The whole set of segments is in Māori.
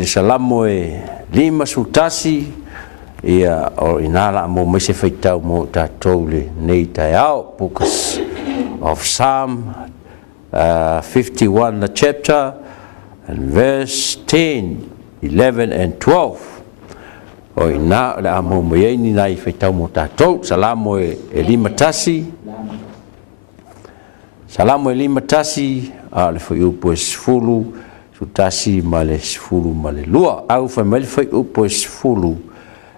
il salamo e lima sutasi ia o inala mo me se feitau mo tatou le nei taiao Books of Psalm 51 the chapter and verse 10, 11 and 12. O ina le amo me ni nai feitau mo tatou salamo e lima tasi. Salamo e lima tasi a le foi upo esfulu sutasi male esfulu male lua au fa male foi upo esfulu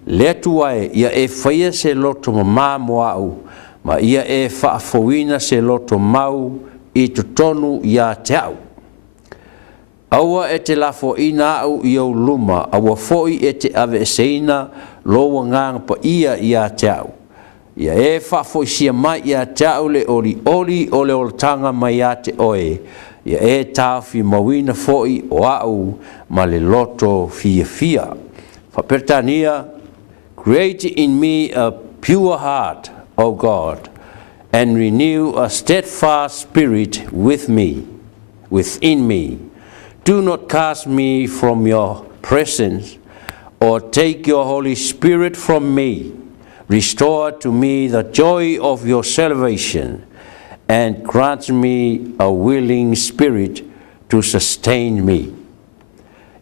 le tua ia e faia se loto mama mo au ma ia e fa foina se loto mau I tonu ia tau aua e te lafo ina au ia luma aua foi e te ave seina lo ngang pa ia tau ia e fa foi sia mai ia tau le oli ole oltanga mai ia te oe ia e tafi mawina foi o au ma le loto fia fa pertania. Create in me a pure heart, O God, and renew a steadfast spirit within me. Do not cast me from your presence, or take your Holy Spirit from me. Restore to me the joy of your salvation, and grant me a willing spirit to sustain me.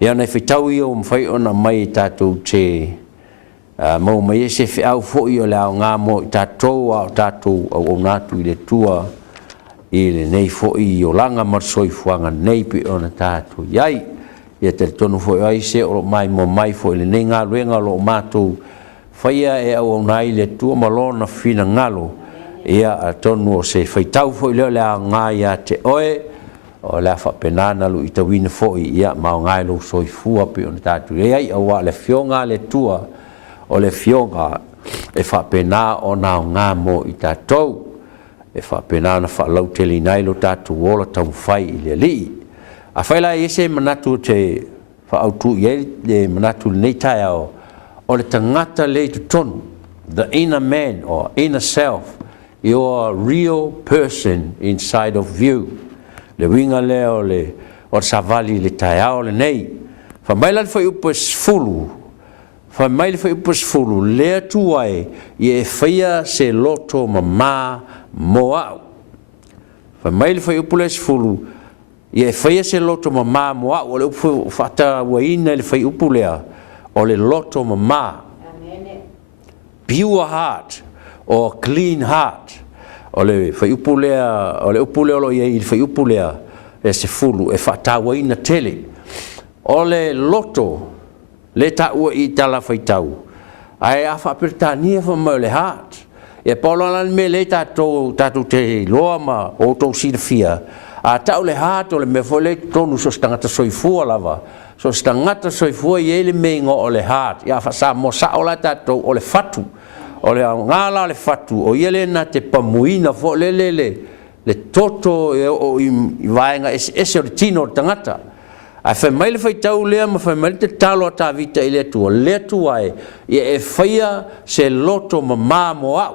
Ia nei whitau I o mwhai ona mai tātou te mau mai se fe au fo I o le au ngā mo tātou au nātu I le tua I le nei fo I o langa marsoi fuanga nei pe ona tātou iai ia te tonu fo ai se o mai mo mai fo I le nei ngā ruenga lo mātou whaia e au nai le tua malona fina ngalo ia a tonu o se whaitau fo I le au ngā ia te oe o le fa penana lu I tawina fo I ia mau ngai lo soi fua pe ona tātou iai au le fionga le tua o le fionga e fa pena o na ngā mo I tātou e fa pena na fa lau teli nai lo tātou ola tau whai I le li a whaila I se manatu te fa autu I le manatu nei tai au o le tangata le tu tonu the inner man or inner self your real person inside of you le winga le o savali le tai au le nei fa maila fa upo sfulu fa mai fa upos fulu le tuai e faia se loto mama moa fa mai fa upos fulu e faia se loto mama moa o le fata waina le fa upulea o le loto mama pure heart or clean heart o le fa upulea o le upulea lo e fa upulea e se fulu e fata waina tele o le loto le ta ua I tala whaitau. Ai a whapirtania wha mau le heart. E paulan me le tātou te loa ma o tau sirafia. A tau le heart o le me fo le tonu so stangata soifua lava. So stangata soifua I ele me ingo o le heart. Ia whasa mo sa o la tātou o le fatu. O le ngala le fatu. O iele na te pamuina fo le toto o I vaenga ese o le tino o tangata. A fa mai le faitau lea ma fa mai te talo a tā vita I le tua e e faia se loto ma mo au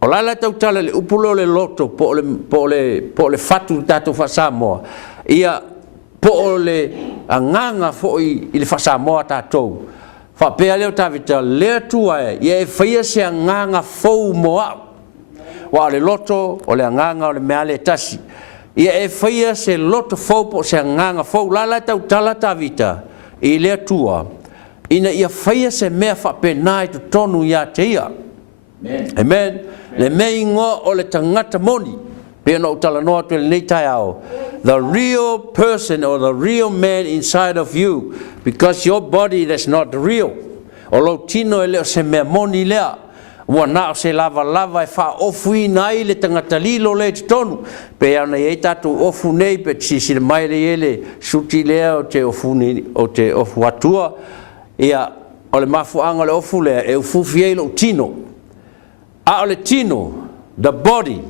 o la tau tala le upulo le loto po le fatu tātou whasamoa ia po le anganga fo I le whasamoa tātou fa pea leo tā vita le tua e faia se anganga fou mo au wa le loto o le anganga o le mea le tasi ia e faia se loto fou po se nganga fou la tau tala ta vita I le tua ina ia faia se mea fa penai tu tonu ia te ia amen le mei ngo o le tangata moni pe no tala no tu le nei tai au the real person or the real man inside of you because your body that's not real o lo tino ele se mea moni lea ua na se lava e fa ofu nai le tangata lilo le tonu pe ana e tatu ofu nei pe si mai le ele suti le o te ofu ni o te ofu atua ia o le mafu anga le ofu le e ofu fielo tino a o le tino the body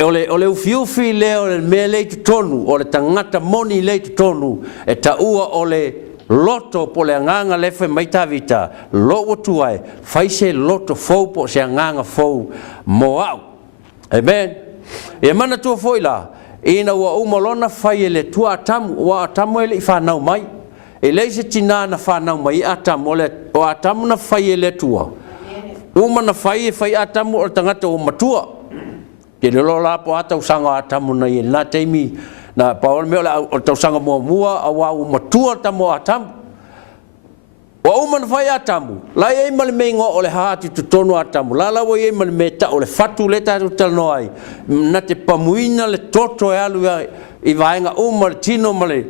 o le ufiufi le o le me le tonu o le tangata moni le tonu e taua o le loto po le nganga le fe mai tavita lo tuai fai se loto fou po se nganga fou mo au amen e mana tu foi la ina wa umolona fai le tua tam wa tamu ele fa nau mai e lei se tina na whanau mai atamu o atamu na whai e le tua. Uma na whai e whai atamu o tangata o matua. Ke lelo la po ata usanga atamu na i na teimi na paol me o tausanga mua a wa o matua tamo atamu. Wa uma na whai atamu. La e mali me ngo o le haati tu tonu atamu. La wa e mali me ta o le fatu le ta talo ai. Na te pamuina le toto e alu I vaenga le tino male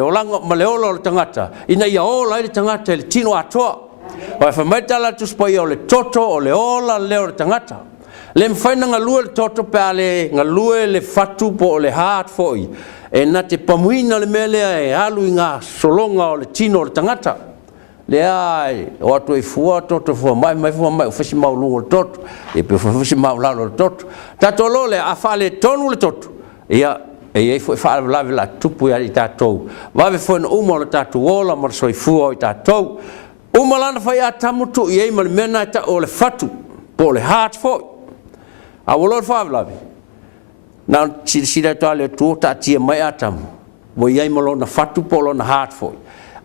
olanga male olo le tangata ina ia ola le tangata le tino atoa wa fa mai tala tu spai o le toto o le ola le o tangata le mfaina ngalua le toto pe ale ngalua le fatu po le heart foi e na te pamuina le mele e alu nga solonga o le tino le tangata le ai o atu e fua toto fua mai fua mai o fesi mau lungo le toto e pe fesi mau lalo le toto tato lo le afale tonu le toto ia e foi fa lave la tupu ya tatou va ve foi uma le tatou ola mar soi fu tatou uma lana fa ya tamutu e mal mena ta o le fatu po le heart foi a volor fa lave na si da to le tu ta ti mai atamu mo ye malo na fatu po lo na heart foi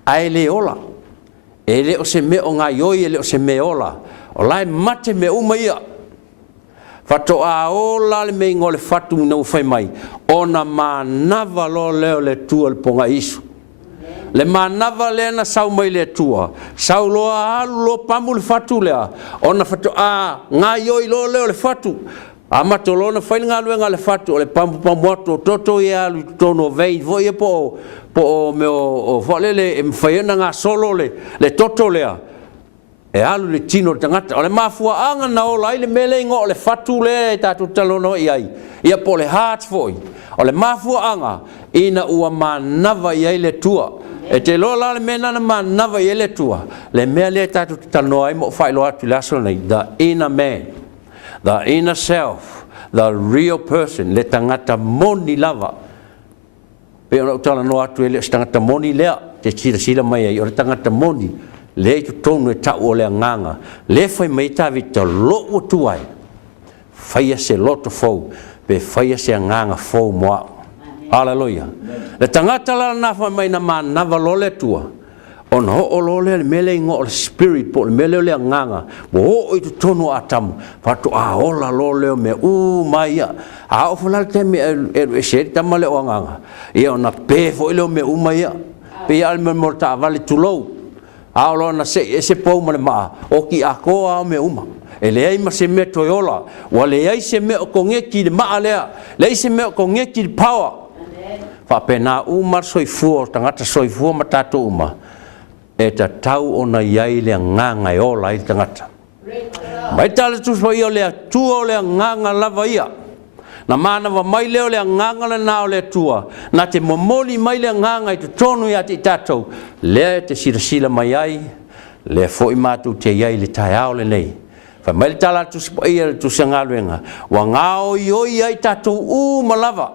ai le ola ele o se me o nga yo ele o se me ola o lai mate me uma ia Fato a ola le mei ngole fatu no fai mai. Ona manava lo leo le tua le ponga isu. Le manava le na sau mai le tua. Sau loa alu lo pamu le fatu lea. Ona fato a ngā yoi lo leo le fatu. Amato lo na fai ngā luenga le fatu. O le pamu ato toto i alu tono vei. Vo ia po me o whalele e mwhaiena ngā solo le toto lea. E alu le tino tangata. O le mafua anga na o lai le mele ingo o le fatu le tatu talono i ai. Ia po le heart foi. O le mafua anga ina ua manava i ai le tua. E te lola le mena na manava i ai le tua. Le mea le tatu talono ai mo whailo atu le aso nei. The inner man. The inner self. The real person. Le tangata moni lava. Pe ona utala atu e le tangata moni lea. Te sila mai ai. O le tangata moni. Le tu tonu e tau o le nganga. Le fai mai tavi te lo tuai. Fai se loto fou. Pe fai se nganga fou moa. Hallelujah. Le tangata la na fai mai na manava lo le tua. On ho o lo le mele ingo o spirit po le mele le nganga. Bo o tu tonu atamu. Fatu a ola lo le me mai ia. A o fala te me e se tamale o nganga. Ia ona pe fo le me mai ia. Pe al me morta vale tu lo. Aolo na se pou male maa, o ki a koa o me uma. E le ai ma se me toiola, wa le ai se me o kongeki de maa lea, le ai se me o kongeki de power. Fa pena umar soifua, tangata soifua ma tato uma, e ta tau o na iai lea nganga e ola i tangata. Mai tala tuspa i o lea tua o lea nganga lava ia. Na mana wa mai leo le nganga le nao le tua. Na te momoli mai le nganga i te tonu i ati tatou. Le te sila mai ai. Le foi matu te iai le tai ao le nei. Fa mai le tala tu sipa ia le tu sangaluenga. Wa ngao ioi ai tatou malava.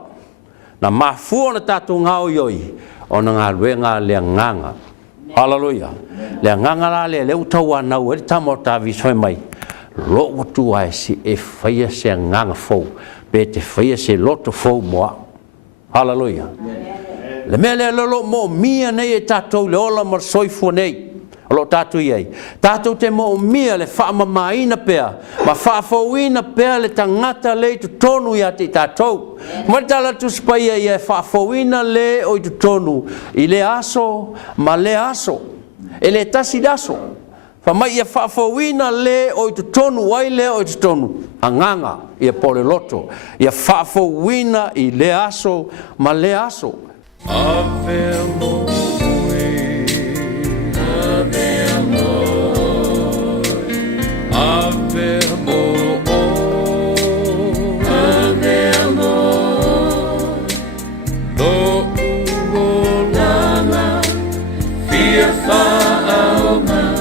Na mafua na tatou ngao ioi. O na ngaluenga le nganga. Hallelujah. Le nganga la le utau anau. E tamo tavi soi mai. Lo watu ai si e faya se nganga fou. Pe te whaia se loto fau moa. Hallelujah. Le mea le lolo mo mia nei e tātou le ola mar soifua nei. Alo tātou iei. Tātou te mo mia le whaamamaina pea. Ma whaafauina pea le tangata le tu tonu i ati tātou. Maritala tu spaia i e whaafauina le o i tu tonu. I le aso, ma le aso. E le tasi daso. Fa mai ia whaafauina le o i tu tonu, wai le o i tu tonu. Anganga, ia pole loto. Ia whaafauina i le aso, ma le aso. Ave amor, ave amor, ave amor, ave amor. Lo lama, fia alma.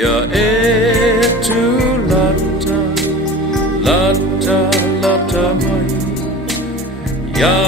Ya etu lata mai. Ya